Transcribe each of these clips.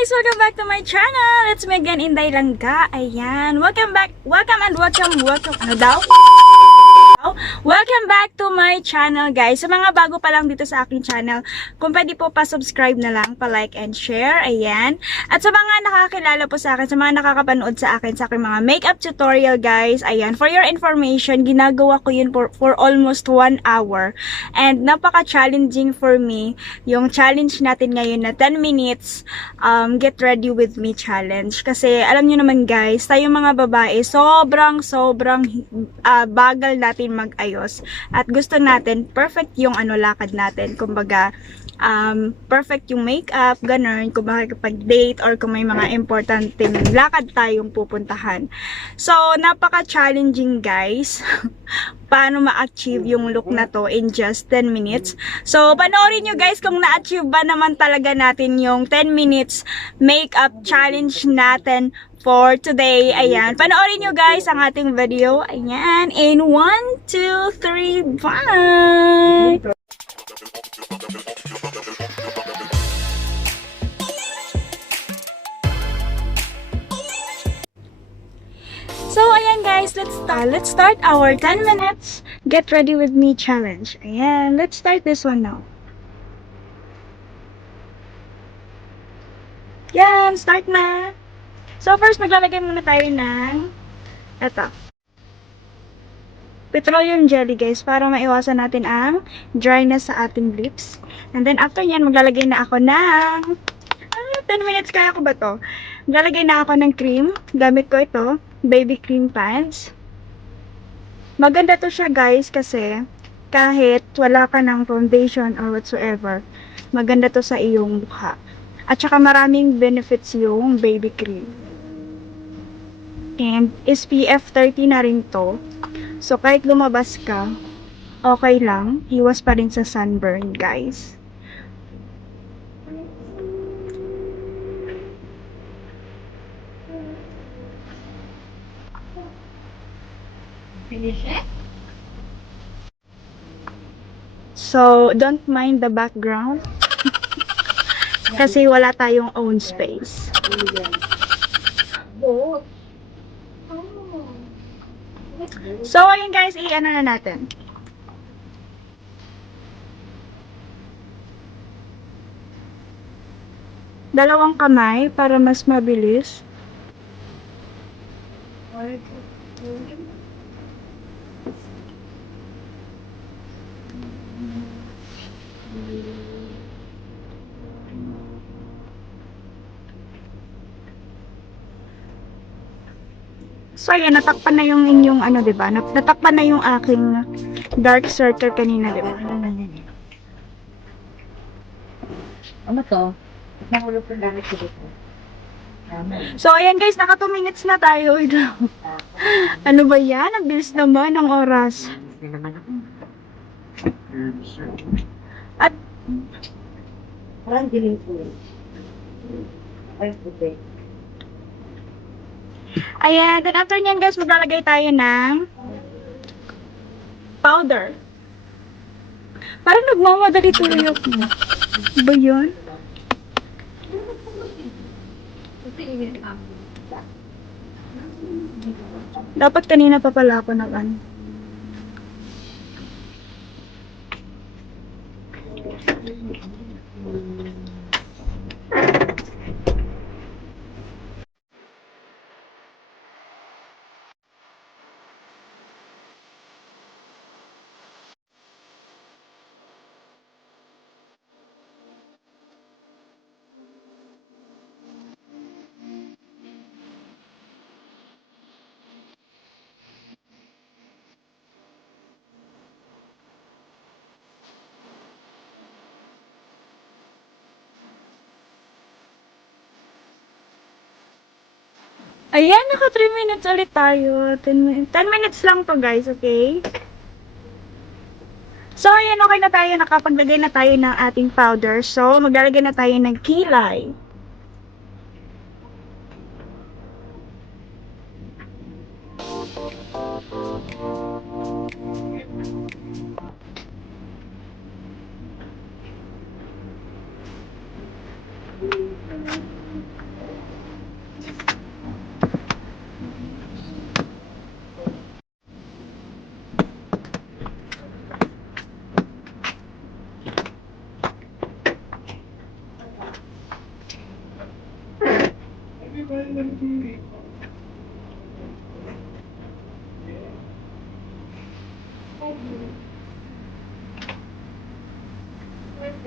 guys! Welcome back to my channel! It's me again, Inday Langga. Ayan. Welcome back. Welcome. Ano daw? Welcome back to my channel, guys. Sa mga bago pa lang dito sa aking channel, kung pwede po pa-subscribe na lang, pa-like and share. Ayan. At sa mga nakakilala po sa akin, sa mga nakakapanood sa akin mga makeup tutorial, guys. Ayan. For your information, ginagawa ko yun for almost 1 hour. And napaka-challenging for me yung challenge natin ngayon na 10 minutes get ready with me challenge. Kasi alam nyo naman, guys, tayong mga babae, sobrang bagal natin mag-ayos. At gusto natin, perfect yung lakad natin. Kumbaga, perfect yung makeup, ganun. Kung makikipag-date or kung may mga importanteng lakad tayong pupuntahan. So, napaka-challenging, guys. Paano ma-achieve yung look na to in just 10 minutes. So, panoorin nyo, guys, kung na-achieve ba naman talaga natin yung 10 minutes makeup challenge natin for today. Ayan. Panoorin nyo, guys, ang ating video. Ayan. In 1, 2, 3, bye! So, ayan, guys, let's start our 10 minutes get ready with me challenge. Ayan, let's start this one now. Yan, start na. So, first, maglalagay muna tayo ng petroleum jelly, guys, para maiwasan natin ang dryness sa ating lips. And then, after yan, maglalagay na ako ng 10 minutes, kaya ko ba to? Maglalagay na ako ng cream. Gamit ko ito, baby cream pants. Maganda to siya, guys, kasi kahit wala ka ng foundation or whatsoever, maganda to sa iyong mukha. At saka maraming benefits yung baby cream. And SPF 30 na rin to. So, kahit lumabas ka, okay lang. Iwas pa rin sa sunburn, guys. Finish it? So, don't mind the background. Kasi wala tayong own space. Both. So, ayun, guys, i-ano na natin. Dalawang kamay para mas mabilis. So, ayan, natakpan na yung inyong diba? Natakpan na yung aking dark circle kanina, diba? Ano to? Nahulog ko gamit ko dito. So, ayan, guys, naka 2 minutes na tayo. Ano ba yan? Ang bilis naman ng oras. At, Parang dilim ko. Ay, puti. ayan, then after nyan, guys, maglalagay tayo ng powder. Parang nagmamadali tuloy ako. Ba yun? Dapat kanina pa pala ako nag-ano. Ayan, naka 3 minutes ulit tayo. 10 minutes lang to, guys, okay? So, ayan, okay na tayo. Nakapaglagay na tayo ng ating powder. So, maglalagay na tayo ng kilay.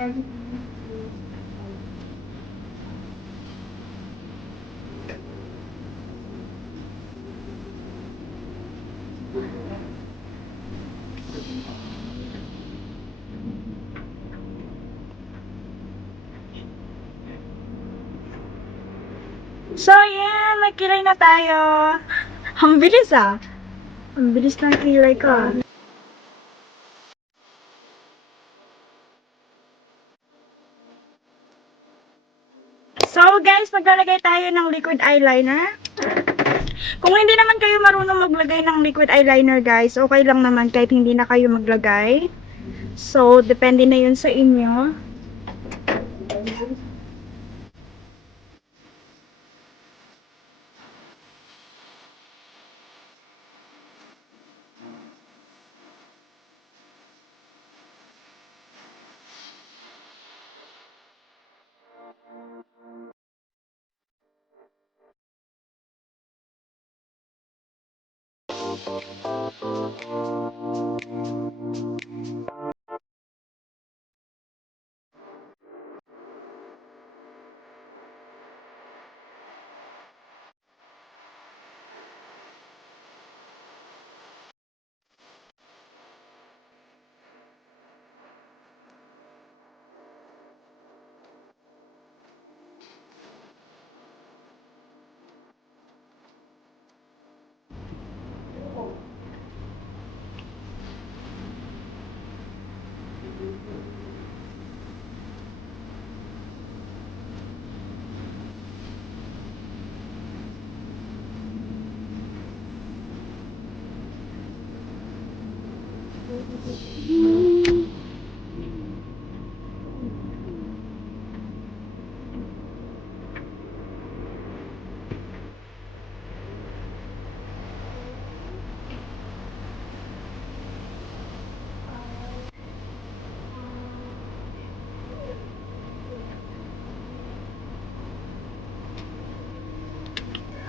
So, yan. Nagkilay na tayo. Ang bilis ah. Ang bilis ng kilay ko ah. So, guys, maglalagay tayo ng liquid eyeliner. Kung hindi naman kayo marunong maglagay ng liquid eyeliner, guys, okay lang naman kahit hindi na kayo maglagay. So, depende na yun sa inyo.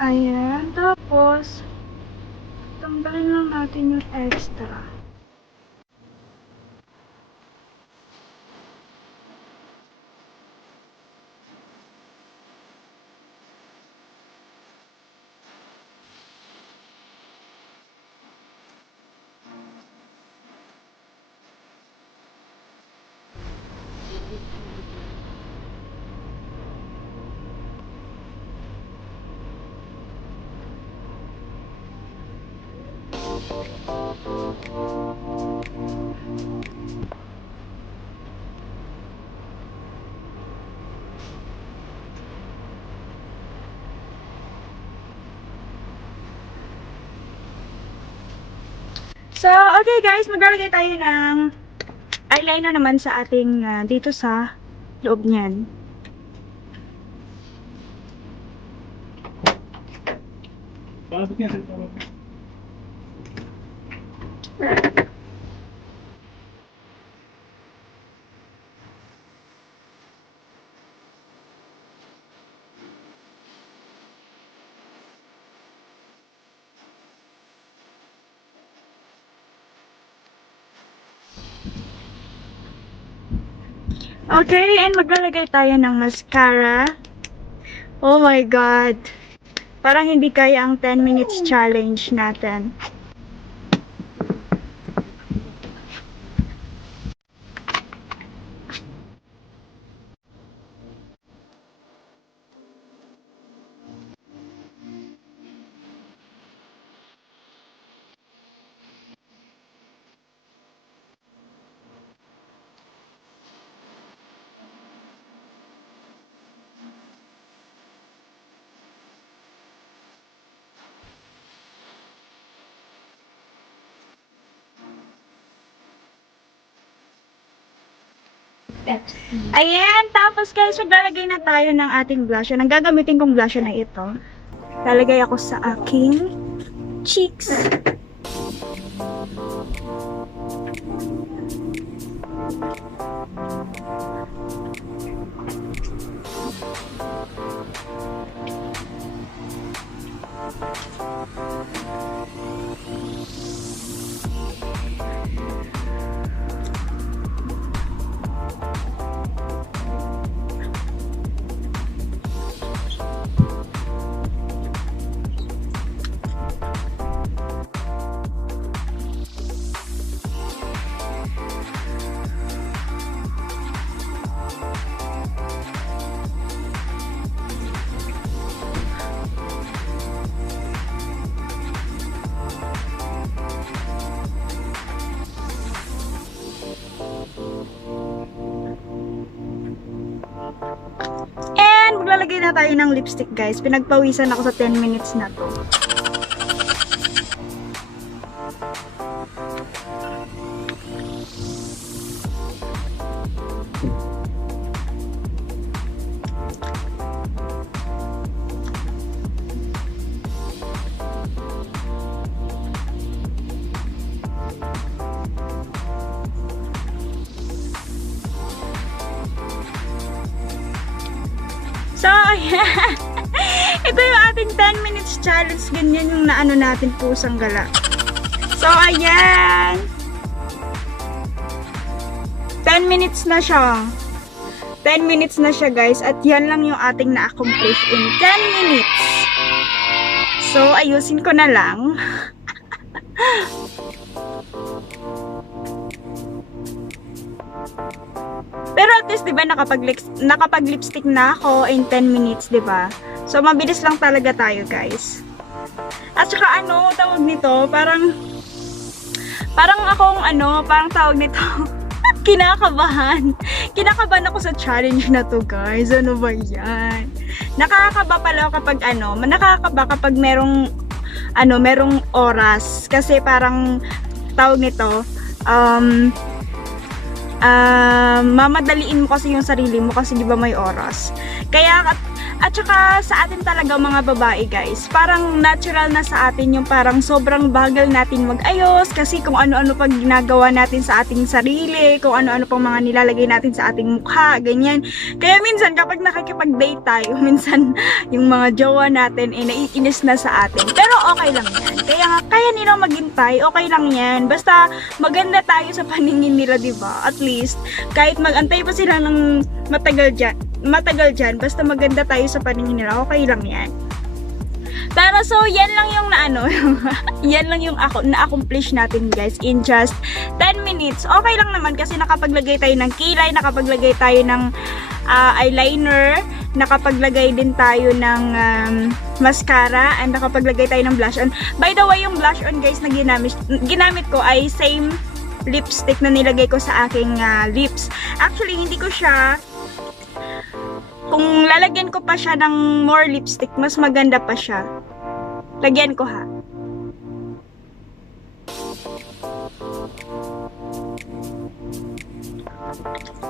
Ayan, tapos tanggalin lang natin yung extra. So, okay guys, maglalagay tayo ng eyeliner naman sa ating dito sa loob niyan. Okay, and maglalagay tayo ng mascara. Oh my God. Parang hindi kaya ang 10 minutes challenge natin. Ayan, tapos guys, maglalagay na tayo ng ating blusher. Ang gagamitin kong blusher na ito, lalagay ako sa aking cheeks. maglalagay na tayo ng lipstick guys. Pinagpawisan ako sa 10 minutes na to. So, ayan. Ito yung ating 10 minutes challenge. Ganyan yung naano natin pusang gala. So, ayan. 10 minutes na siya. 10 minutes na siya, guys. At yan lang yung ating na-accomplish in 10 minutes. So, ayusin ko na lang. Pero at least, di ba, nakapag-lipstick na ako in 10 minutes, di ba? So, mabilis lang talaga tayo, guys. At saka, ano, tawag nito, parang tawag nito, kinakabahan. Kinakabahan ako sa challenge na to, guys. Ano ba yan? Nakakaba pala kapag, kapag merong oras. Kasi parang, tawag nito, mamadaliin mo kasi yung sarili mo kasi di ba may oras. Kaya at saka sa atin talaga mga babae guys, parang natural na sa atin yung parang sobrang bagal natin mag-ayos kasi kung ano-ano pang ginagawa natin sa ating sarili, kung ano-ano pang mga nilalagay natin sa ating mukha, ganyan. Kaya minsan kapag nakikipag-date tayo, minsan yung mga jowa natin naiinis na sa atin. Pero okay lang yan. Kaya nila maghintay, okay lang yan. Basta maganda tayo sa paningin nila, diba? At least, kahit mag-antay pa sila ng matagal dyan, basta maganda tayo sa paningin nila, okay lang yan. Pero so, yan lang yung yan lang yung na-accomplish natin guys in just 10 minutes. Okay lang naman kasi nakapaglagay tayo ng kilay, nakapaglagay tayo ng eyeliner, nakapaglagay din tayo ng mascara, and nakapaglagay tayo ng blush on. By the way, yung blush on guys na ginamit ko ay same lipstick na nilagay ko sa aking lips. Actually, hindi ko siya, kung lalagyan ko pa siya ng more lipstick, mas maganda pa siya. Lagyan ko ha.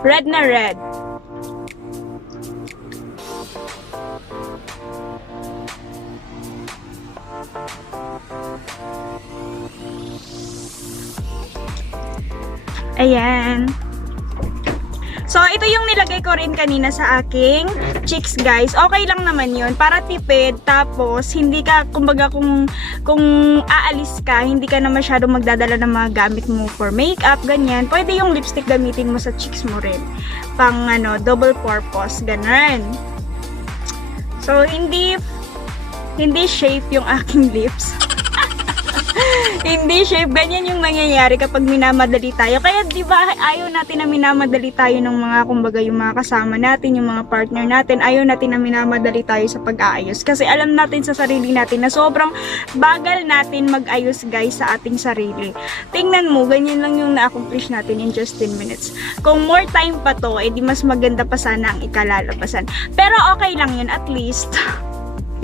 Red na red. Ayan. So, ito yung nilagay ko rin kanina sa aking cheeks, guys. Okay lang naman yun. Para tipid, tapos, hindi ka, kumbaga, kung aalis ka, hindi ka na masyadong magdadala ng mga gamit mo for makeup, ganyan. Pwede yung lipstick gamitin mo sa cheeks mo rin. Pang, double purpose, ganun. So, hindi shape yung aking lips. Hindi shape, ganyan yung nangyayari kapag minamadali tayo. Kaya di ba ayaw natin na minamadali tayo ng mga, kumbaga, yung mga kasama natin, yung mga partner natin. Ayaw natin na minamadali tayo sa pag-aayos. Kasi alam natin sa sarili natin na sobrang bagal natin mag-ayos guys sa ating sarili. Tingnan mo, ganyan lang yung na-accomplish natin in just 10 minutes. Kung more time pa to, di mas maganda pa sana ang ikalalabasan. Pero okay lang yun, at least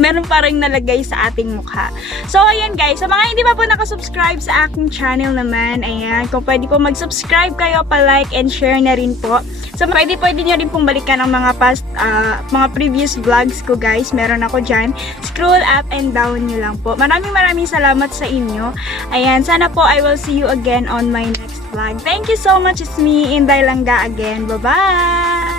meron pa rin nalagay sa ating mukha. So, ayan guys. Sa mga hindi pa po nakasubscribe sa aking channel naman, ayan, kung pwede po mag-subscribe kayo, pa-like and share na rin po. So, pwede nyo rin pong balikan ang mga mga previous vlogs ko guys. Meron ako dyan. Scroll up and down nyo lang po. Maraming salamat sa inyo. Ayan, sana po I will see you again on my next vlog. Thank you so much. It's me, Inday Langga again. Bye-bye!